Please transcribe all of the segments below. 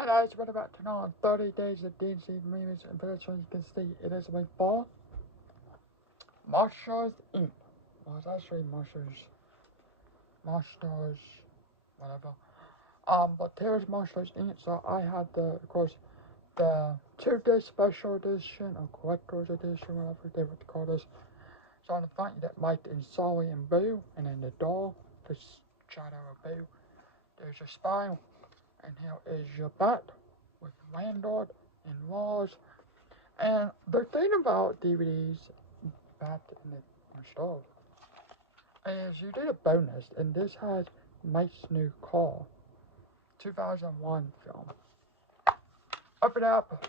Hi guys, what about tonight on 30 days of DC movies and as you can see it is my fall. Monsters Inc. Well it's actually Monsters whatever. But there's Monsters Inc. So I had of course the 2-disc special edition or collector's edition, whatever they would call this. So on the front you get Mike and Sully and Boo, and then the doll, the shadow of Boo. There's your spine, and here is your bat with landlord and laws. And the thing about DVDs back in the stove is you did a bonus, and this has Mike's New Car, 2001 film. Open it up.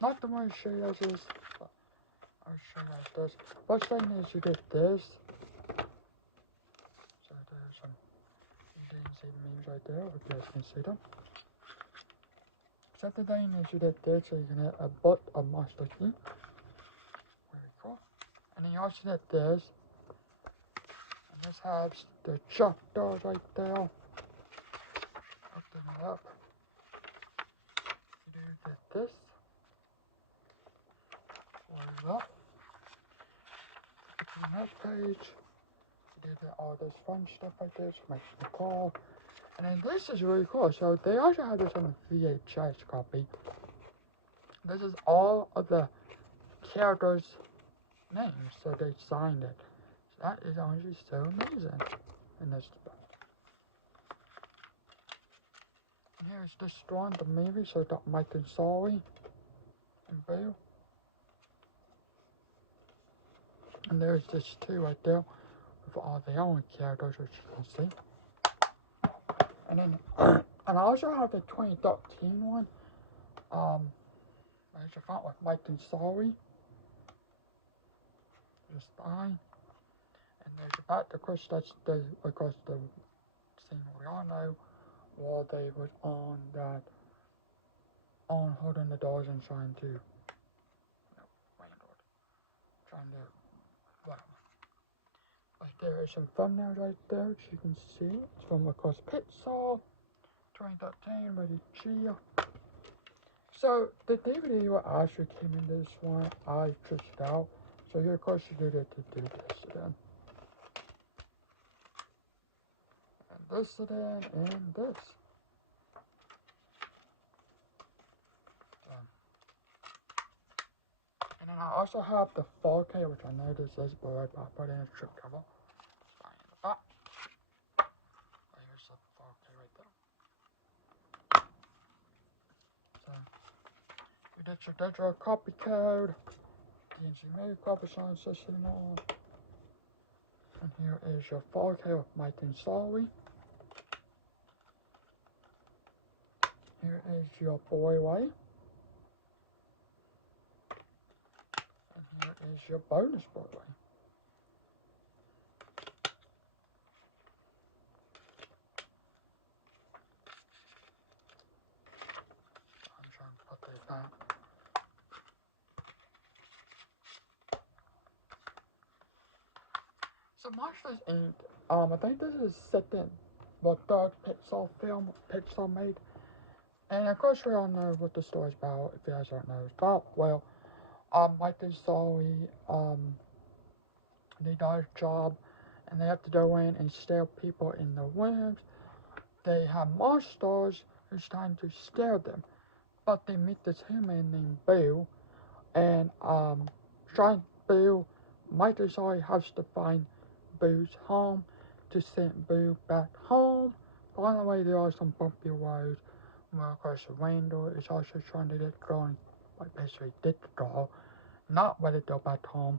Not the one to show you guys this, but I'll show you guys this. First thing is you did this. So there's some, you didn't see the memes right there, but you guys can see them. Second thing is you did this, so you can get a butt of Monster Inc. Very cool. And then you also did this. And this has the Chuck dolls right there. Open it up. You did this. Close it up. To the next page. You did all this fun stuff like this. Make the call. And then this is really cool. So they also have this on the VHS copy. This is all of the characters' names. So they signed it. So that is honestly so amazing. And this stuff. And here's this one, the movie. So got Mike and Sully and Boo. And there's this two right there with all the own characters, which you can see. And then, and I also have the 2013 one. There's a front with Mike and Sully. The spine. And there's a back, of course, that's the scene we all know, while they was on that, on holding the doors and trying to, trying to, whatever. Like there is some thumbnails right there, which you can see. It's from, of course, Pixar, 2013, Ready Chia. So the DVD what actually came in this one, I tricked it out. So here, of course, you did it to do this again. And this again, and this. And then I also have the 4K, which I know this is, but I put in a strip cover. Right in the back. Here's the 4K right there. So, you did your digital copy code. DNC movie copy sign system on. And here is your 4K of Mike and Sully. Here is your Boy Way. And here is your bonus Boy Way. I'm trying to put this back. So Monsters Inc. I think this is second, well, third Pixar film Pixar made. And of course we all know what the story's about, if you guys don't know it's about. Well, Mike and Sully, they got a job, and they have to go in and steal people in the rooms. They have monsters who's trying to steal them. But they meet this human named Boo, and, trying Boo, Mike and Sully has to find Boo's home to send Boo back home. But on the way there are some bumpy roads. Well, of course, Randall is also trying to get going, like basically get the girl, not let it go back home.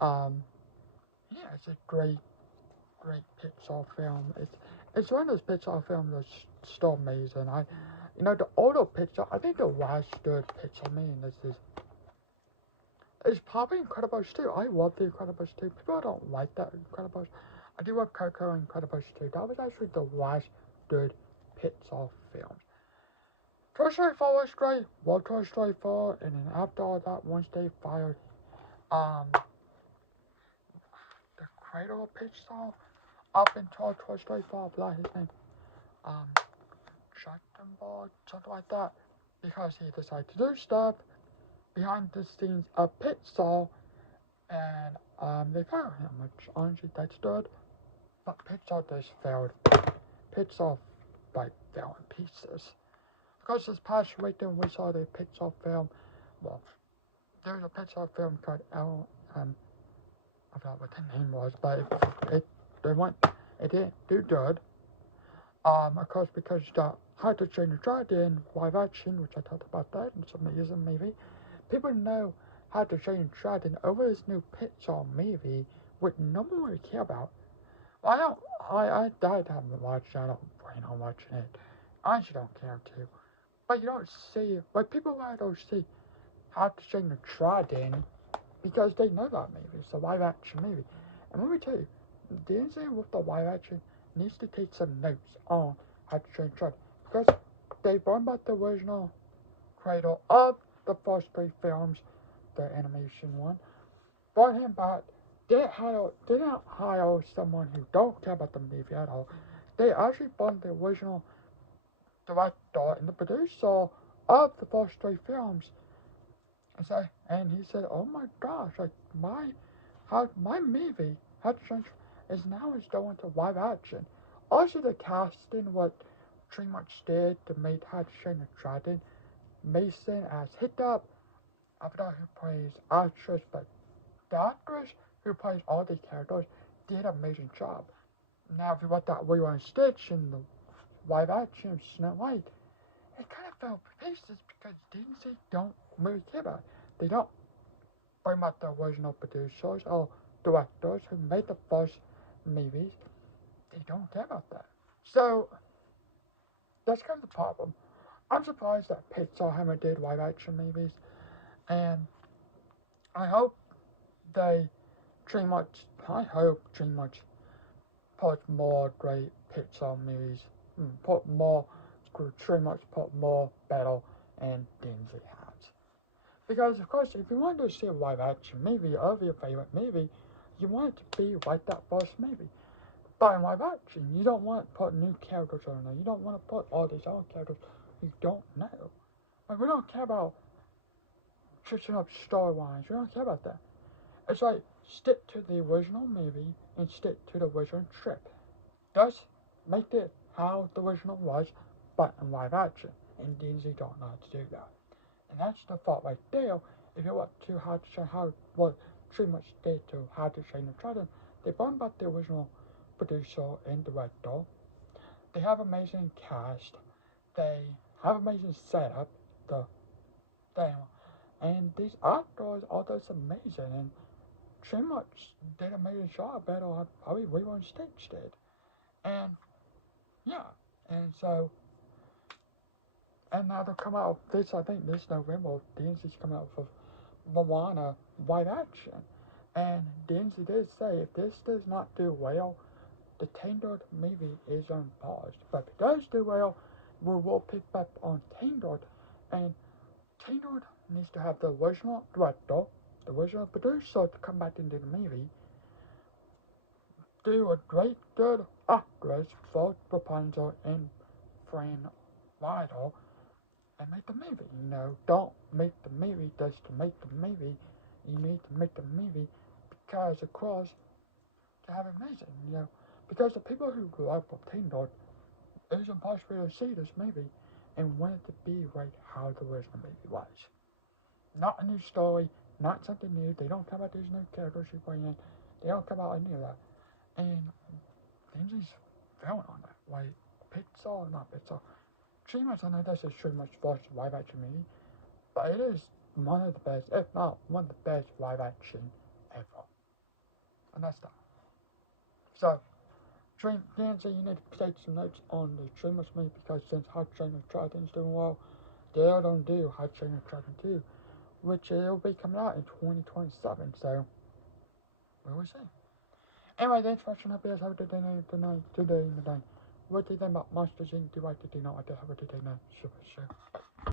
Yeah, it's a great Pixar film. It's one of those Pixar films that's still amazing. You know, the older Pixar, I think the last good Pixar movie, and this is probably Incredibles 2. I love the Incredibles 2. People don't like that Incredibles. I do love Coco and Incredibles 2. That was actually the last good Pixar film. Toy Story 4 was great. Love Toy Story 4. And then after all that, once they fired, the creator of Pixar, up until Toy Story 4, I forgot his name. Trachtenberg, something like that. because he decided to do stuff behind the scenes of Pixar, and they fired him, which honestly that's good. But Pixar just failed. Pixar like fell in pieces. Because this past weekend we saw the Pixar film. Well, there's a Pixar film called I forgot what the name was, but it didn't do good. Of course, because the How to Train Your Dragon live action, which I talked about that, it's amazing movie. People know How to Train Your Dragon over this new Pixar movie, which no one really care about. Well, I haven't watched it. I don't plan on watching it. I actually don't care to. But you don't see, like, people don't see How to Train Your Dragon because they know that movie. It's a live action movie. And let me tell you, Disney with the live action needs to take some notes on How to Train Your Dragon because they brought back the original cradle of the first three films, the animation one, brought him back. Didn't hire someone who don't care about the movie at all. They actually brought the original director and the producer of the first three films. And he said, "Oh my gosh, like my movie, How to Train is now going to live action." Also, the casting what pretty much did to make How to Train Your Dragon. Mason as Hiccup. I forgot who plays actress, but the actress who plays all the characters did an amazing job. Now, if you want that Rewind Stitch in the live action Snow White, it kind of fell to pieces because Disney don't really care about it. They don't bring back the original producers or directors who made the first movies. They don't care about that. So, that's kind of the problem. I'm surprised that Pixar haven't did live action movies, and I hope they I hope pretty much put more great Pixar movies, pretty much put more battle in Disney hands. Because, of course, if you want to see a live action movie of your favorite movie, you want it to be like that first movie. But in live action, you don't want to put new characters on there. You don't want to put all these other characters you don't know. Like, we don't care about switching up storylines. We don't care about that. It's like, stick to the original movie and stick to the original trip. Thus, make it how the original was, but in live action. And Disney don't know how to do that. And that's the fault right there. If you want to how to train how what pretty much did to How to Train Your Dragon, they brought back the original producer and director. They have amazing cast. They have amazing setup. The thing, and these actors are just amazing and pretty much did an amazing job better than probably Rewind Stitch did. And yeah, and so and now they'll come out of this. I think this November, Disney's coming out with Moana live action. And Disney did say if this does not do well, the Tangled movie is on pause. But if it does do well, we will pick up on Tangled. And Tangled needs to have the original director, the original producer to come back into the movie, do a great good actress for Rapunzel and Fran Lytle, and make the movie. Don't make the movie just to make the movie. You need to make the movie because, of course, to have it amazing, because the people who grew up with Tangled, it was impossible to see this movie and want it to be like how the original movie was. Not a new story, not something new. They don't come out these new characters you bring in. They don't come out any of that. And Disney's failing on that. Like, Pixar, not Pixar. Dreamers, I know this is pretty much first live action movie, but it is one of the best, if not one of the best live action ever. And that's that. So, Dancer, you need to take some notes on the Dreamers movie because since How to Train Your Dragon's doing well, they're going to do How to Train Your Dragon 2, which will be coming out in 2027. So, we will see. Anyway, thanks for watching. Hope you guys have a good day today. What do you think about Monsters Inc? Do you like it? Do you not like it? Have a good day now. Super.